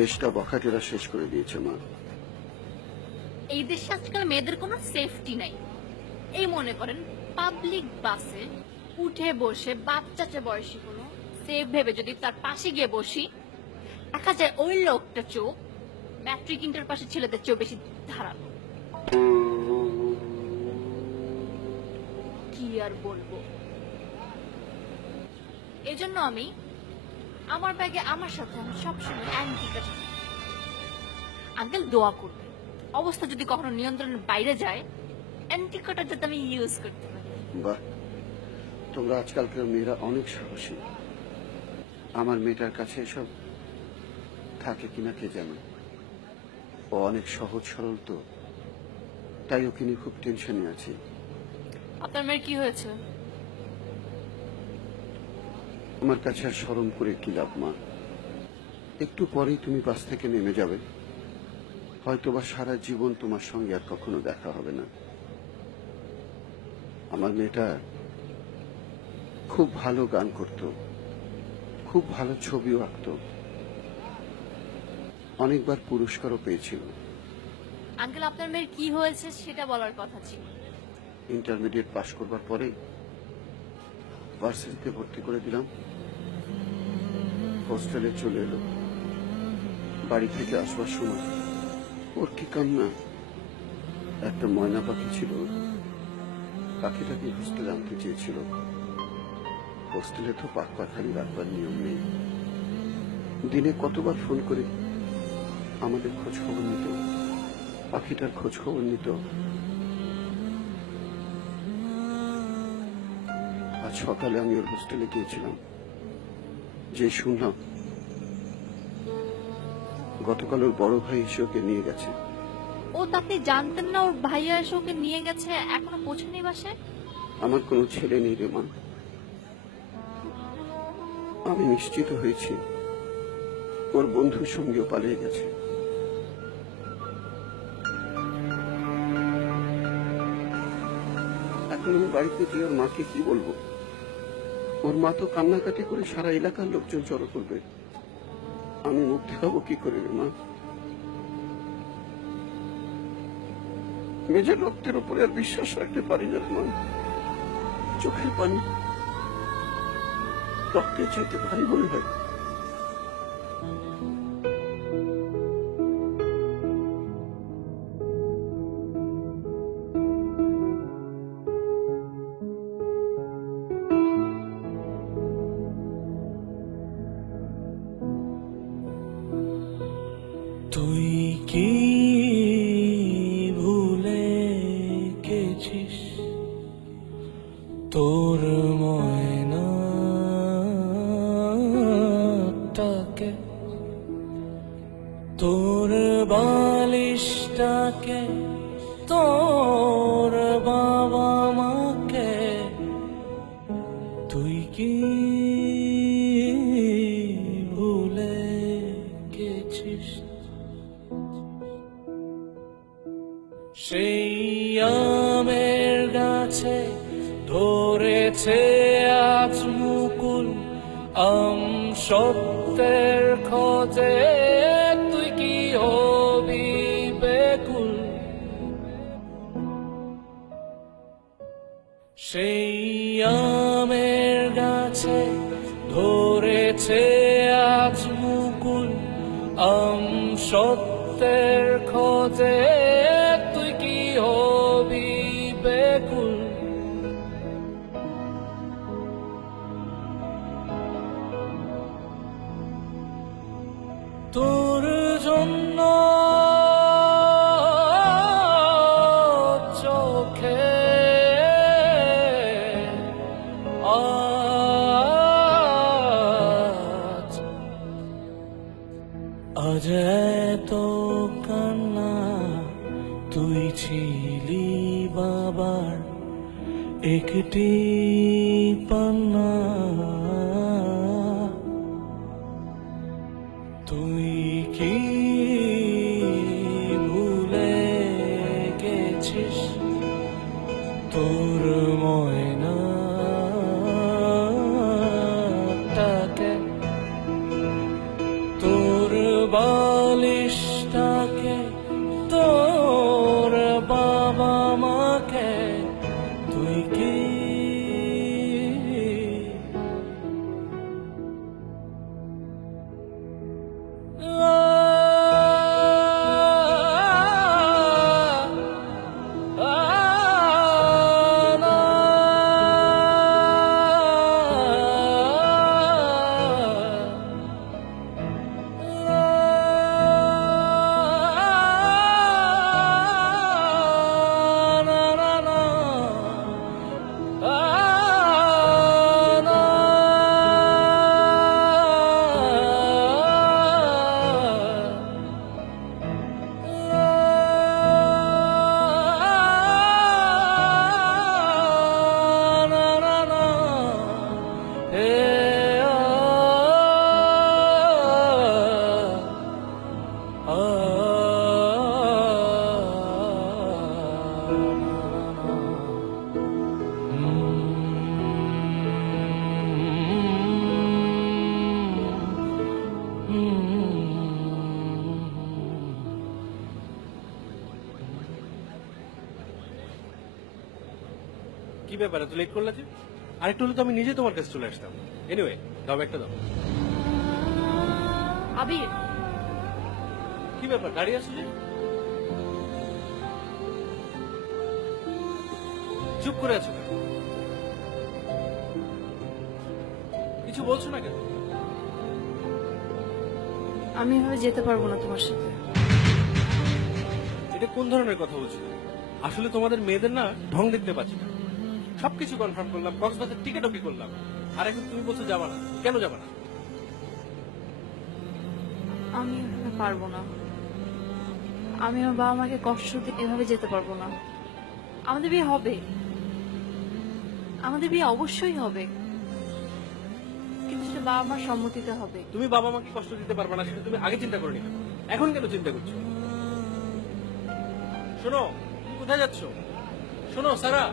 দেশটা বখাটেরা শেষ করে দিয়েছে মা। এই দেশে আজকাল মেয়েদের কোনো সেফটি নাই। এই মনে করেন পাবলিক বাসে উঠে বসে বাচ্চা বয়সী কোনো সেফ ভেবে যদি তার পাশে গিয়ে বসি, দেখা যায় ওই লোকটা চোখ ম্যাট্রিক ইন্টার পাশে ছেলেদের চেয়েও বেশি ধারালো। কি আর বলবো। এজন্য আমি আমার ব্যাগে আমার সাথে আমি সবসময় অ্যান্টিকা থাকি। আঙ্কেল দোয়া করবে অবস্থা যদি কখনো নিয়ন্ত্রণের বাইরে যায়, অ্যান্টিকাটা যাতে আমি ইউজ করতে পারি। বাহ, তোমরা আজকালকার মেয়েরা অনেক সাহসী। আমার মেয়েটার কাছে এসব থাকে কিনা কে জানে। ও অনেক সহজ সরল তো, তাই ওকে নিয়ে খুব টেনশনে আছি। আপনার মেয়ের কি হয়েছে? আমার কাছে আর শরম করে কি লাভ মা। একটু পরেই তুমি বাস থেকে নেমে যাবে, হয়তোবা সারা জীবন তোমার সঙ্গে আর কখনো দেখা হবে না। আমার মেয়েটা খুব ভালো গান করত, খুব ভালো ছবিও আঁকত, অনেকবার পুরস্কারও পেয়েছিল। আঙ্কেল আপনার মেয়ের কি হয়েছে সেটা বলার কথা ছিল। ইন্টারমিডিয়েট পাশ করবার পরে ভার্সিটিতে ভর্তি করে দিলাম। হোস্টেলে চলে এলো। বাড়ি থেকে আসবার সময় ওর কি কান্না। একটা ময়না পাখি ছিল, পাখিটাকে হোস্টেলে আনতে চেয়েছিল। হোস্টেলে তো পাক পাখালি রাখবার নিয়ম নেই। দিনে কতবার ফোন করে আমাদের খোঁজ খবর নিত, পাখিটার খোঁজ খবর নিত। আজ সকালে আমি ওর হোস্টেলে গিয়েছিলাম, যে শুনলাম গতকাল ওর বড় ভাই এসে ওকে নিয়ে গেছে। ও তা আপনি জানতেন না ওর ভাইয়া এসে ওকে নিয়ে গেছে, এখনো পৌঁছানি বাসায়? আমার কোনো ছেলে নেই রে মা। আমি নিশ্চিত হয়েছি ওর বন্ধুর সঙ্গেও পালিয়ে গেছে। এখন আমি বাড়িতে গিয়ে ওর মাকে কি বলবো? ওর মা তো কান্নাকাটি করে সারা এলাকার লোকজন জড়ো করবে। আমি মুখ দেখাবো কি করে রে মা? নিজের রক্তের উপরে আর বিশ্বাস রাখতে পারি না মা। চোখের পানি রক্তের চাইতে ভারী মনে হয়। তুই কি ভুলে গেছিস তোর ময়নাটাকে, তোর বালিশটাকে, তোর বাবা মাকে? তুই কি ভুলে গেছিস সেই আমের গাছে ধরেছে আজ মুকুল? আম সত্যের খোঁজে তুই কি হবি বেকুল? সেই আমের গাছে ধরেছে আজ মুকুল, আম সত্যের খোঁজে তুই কি হবি বেকুল? তোর জন্য চোখে আজ এত কান্না। তুই ছিলি বাবার একটি পান্না, তুই কি ভুলে গেছিস তোর ময়নাটাকে, তোর বা কি ব্যাপার এত লেট করলে যে? আরেকটু হলে তো আমি নিজে তোমার কাছে চলে আসতাম। এনিওয়ে, দাও একটা দাও। আবির, কি ব্যাপার দাঁড়িয়ে আছো যে? চুপ করে আছো কেন? কিছু বলছো না কেন? আমি এভাবে যেতে পারবো না তোমার সাথে। এটা কোন ধরনের কথা বলছো? আসলে তোমাদের মেয়েদের না ঢং দেখতে পাচ্ছি না। সবকিছু কনফার্ম করলাম, কক্সবাজার টিকিটও কি করলাম, আর এখন তুমি বলছো যাবা না। কেন যাবা না? আমি এভাবে পারবো না। আমি আমার বাবা মাকে কষ্ট দিয়ে এভাবে যেতে পারবো না। আমাদের বিয়ে হবে, আমাদের বিয়ে অবশ্যই হবে, কিন্তু সেটা বাবা মার সম্মতিতে হবে। তুমি বাবা মাকে কষ্ট দিতে পারবে না, সেটা তুমি আগে চিন্তা করে নিবে। এখন কেন চিন্তা করছো? শোনো, তুমি কোথায় যাচ্ছ? শোনো সারা।